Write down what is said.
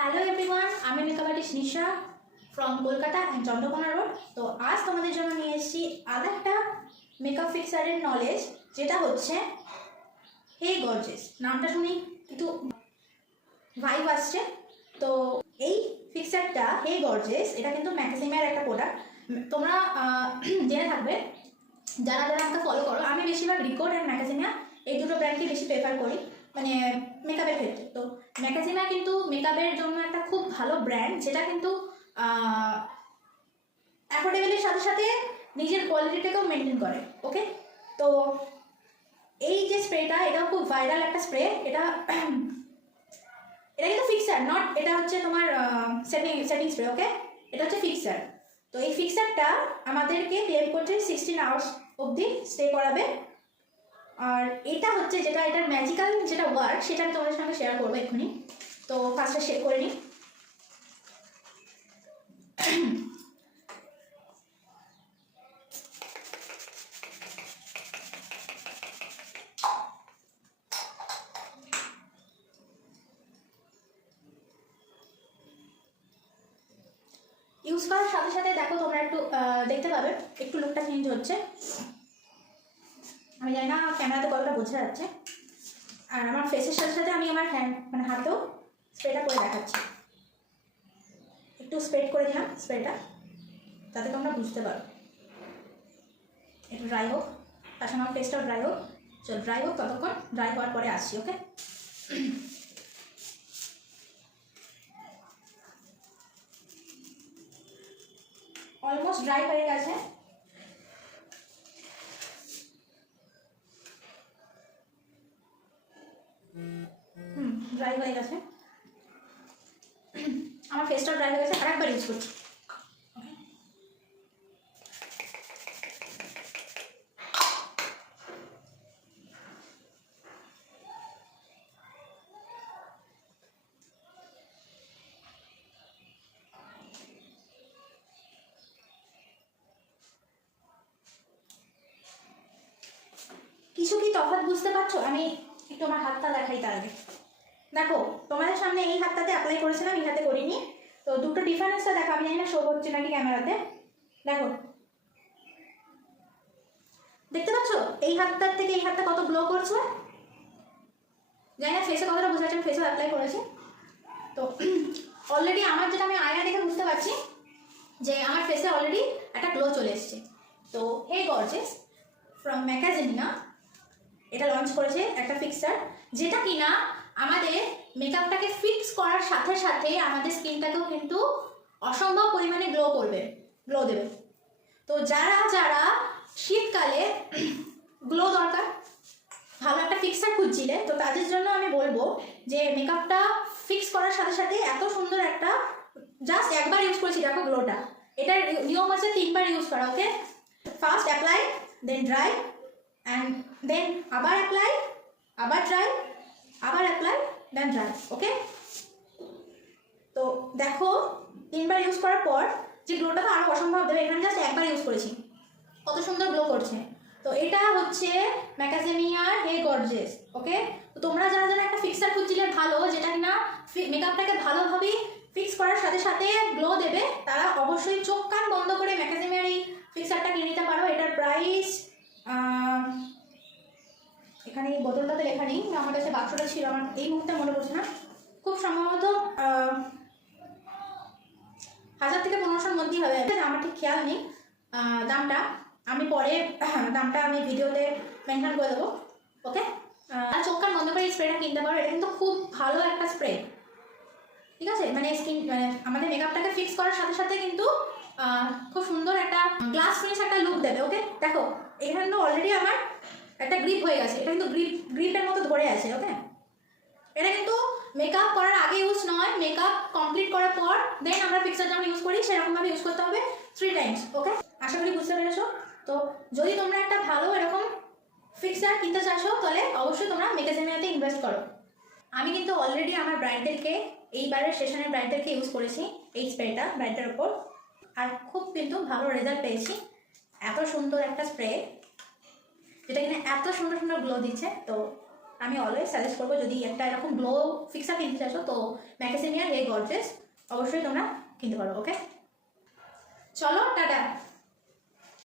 Hello everyone, আমি makeup artist Nisha from Kolkata and Chandrakona road. তো আজ তোমাদের জন্য নিয়ে এসেছি আর একটা মেকআপ ফিক্সারের নলেজ, যেটা হচ্ছে হে গর্জেস। নামটা শুনি কিন্তু ভাইব আসছে। তো এই ফিক্সারটা হে গর্জেস, এটা কিন্তু ম্যাক্সিমের একটা প্রোডাক্ট। তোমরা জেনে থাকবে যারা যারা আমাকে ফলো করো। আমি বেশিরভাগ রিকোড অ্যান্ড ম্যাগাজিনিয়া এই দুটো ব্র্যান্ডকে বেশি প্রেফার করি মানে মেকআপের ক্ষেত্রে। তো ম্যাগাজিনিয়া কিন্তু মেকআপের জন্য একটা খুব ভালো ব্র্যান্ড, যেটা কিন্তু অ্যাফোর্ডেবলের সাথে সাথে নিজের কোয়ালিটিটাকেও মেনটেন করে। ওকে, তো এই যে স্প্রেটা, এটাও খুব ভাইরাল একটা স্প্রে। এটা কিন্তু ফিক্সার নট, এটা হচ্ছে তোমার সেটিং স্প্রে। ওকে, এটা হচ্ছে ফিক্সার। তো এই ফিক্সারটা আমাদেরকে ক্লেম করতে 16 আওয়ার্স অবধি স্টে করাবে। আর এটা হচ্ছে যেটা এটার ম্যাজিক্যাল যেটা ওয়ার্ক, সেটা আমি তোমাদের সঙ্গে শেয়ার করবো এক্ষুনি। তো ফার্স্টে শেয়ার করে নিই। ইউজ করার সাথে সাথে দেখো তোমরা একটু দেখতে পাবে একটু লুকটা চেঞ্জ হচ্ছে। আমি জানি না ক্যামেরাতে কতটা বোঝা যাচ্ছে। আর আমার ফেসের সাথে সাথে আমি আমার হাতেও স্প্রেটা করে দেখাচ্ছি। একটু স্প্রেড করে দিলাম স্প্রেটা, যাতে তোমরা বুঝতে পারো। একটু ড্রাই হোক, তার সঙ্গে আমার ফেসটাও ড্রাই হোক। চল ড্রাই হোক, ততক্ষণ ড্রাই হওয়ার পরে আসছি। ওকে, অলমোস্ট ড্রাই হয়ে গেছে। ড্রাই হয়ে গেছে, আমার ফেসটাও ড্রাই হয়ে গেছে। আরেকবার ইউজ করছি। কিছু কি তফাৎ বুঝতে পারছো? আমি একটু আমার হাতটা দেখাই তার আগে। দেখো তোমাদের সামনে এই হাতটাতে অ্যাপ্লাই করেছিলাম, এই হাতে করিনি। তো দুটো ডিফারেন্সটা দেখো। আমি জানি না শো হচ্ছে নাকি ক্যামেরাতে। দেখো, দেখতে পাচ্ছ এই হাতটার থেকে এই হাতটা কত গ্লো করছে। জানি না ফেসে কতটা বোঝা যাচ্ছে, ফেসও অ্যাপ্লাই করেছি। তো অলরেডি আমার যেটা আমি আয়না দেখে বুঝতে পারছি যে আমার ফেসে অলরেডি একটা গ্লো চলে এসছে। তো হে গর্জেস ফ্রম ম্যাগাজিনিয়া এটা লঞ্চ করেছে একটা ফিক্সার, যেটা কিনা আমাদের মেকআপটাকে ফিক্স করার সাথে সাথে আমাদের স্কিনটাকেও কিন্তু অসম্ভব পরিমাণে গ্লো দেবে। তো যারা যারা শীতকালে গ্লো দরকার, ভালো একটা ফিক্সার খুঁজছিলে, তো তাদের জন্য আমি বলবো যে মেকআপটা ফিক্স করার সাথে সাথে এত সুন্দর একটা, জাস্ট একবার ইউজ করেছি দেখো গ্লোটা। এটার নিয়ম আছে 3 বার ইউজ করা। Okay, first apply, then dry, and then আবার অ্যাপ্লাই, আবার ড্রাই, আবার অ্যাপ্লাই, দেন ড্রাই। ওকে, তো দেখো 3 বার ইউজ করার পর যে গ্লোটা তো আরও অসম্ভব দেবে। এখানে জাস্ট একবার ইউজ করেছি, কত সুন্দর গ্লো করছে। তো এটা হচ্ছে ম্যাগাজিনিয়ার হে গর্জেস। ওকে, তো তোমরা যারা যারা একটা ফিক্সার খুঁজছিলে ভালো, যেটা কিনা মেকআপটাকে ভালোভাবেই ফিক্স করার সাথে সাথে গ্লো দেবে, তারা অবশ্যই চোখ কান বন্ধ করে ম্যাগাজিনিয়ার এই ফিক্সারটা কিনে নিতে পারো। এটার প্রাইস এখানে এই বোতলটাতে লেখা নেই, আমার কাছে বাক্সটা ছিল, আমার এই মুহূর্তে মনে পড়ছে না। খুব সম্ভবত 1000 থেকে 1500-র মধ্যেই হবে, আমার ঠিক খেয়াল নেই দামটা। আমি পরে দামটা আমি ভিডিওতে মেনশন করে দেবো। ওকে, আর চোখ কান বন্ধ করে এই স্প্রেটা কিনতে পারো। এটা কিন্তু খুব ভালো একটা স্প্রে, ঠিক আছে। মানে আমাদের মেকআপটাকে ফিক্স করার সাথে সাথে কিন্তু খুব সুন্দর একটা গ্লাস ফিনিশ একটা লুক দেবে। ওকে, দেখো এখানে কিন্তু অলরেডি আমার একটা গ্রিপ হয়ে গেছে, এটা কিন্তু গ্রিপের মতো ধরে আছে। ওকে, এটা কিন্তু মেকআপ করার আগে ইউজ নয়, মেকআপ কমপ্লিট করার পর দেন আমরা ফিক্সার যেমন ইউজ করি সেরকমভাবে ইউজ করতে হবে 3 টাইমস। ওকে, আশা করি বুঝতে পেরেছো। তো যদি তোমরা একটা ভালো এরকম ফিক্সার কিনতে চাইছো, তাহলে অবশ্যই তোমরা ম্যাগাজিনিয়াতে ইনভেস্ট করো। আমি কিন্তু অলরেডি আমার ব্রাইডদেরকে, এইবারের সেশনের ব্রাইডদেরকে ইউজ করেছি এই স্প্রেটা ব্রাইডের ওপর, আর খুব কিন্তু ভালো রেজাল্ট পেয়েছি। এত সুন্দর একটা স্প্রে যেটা কিনা এত সুন্দর সুন্দর গ্লো দিচ্ছে। তো আমি অলওয়েজ সাজেস্ট করবো যদি একটা এরকম গ্লো ফিক্সার কিনতে চাইছো তো ম্যাকাসিমিয়ার এই গর্জেস অবশ্যই তোমরা কিনতে পারো। ওকে, চলো টাটা।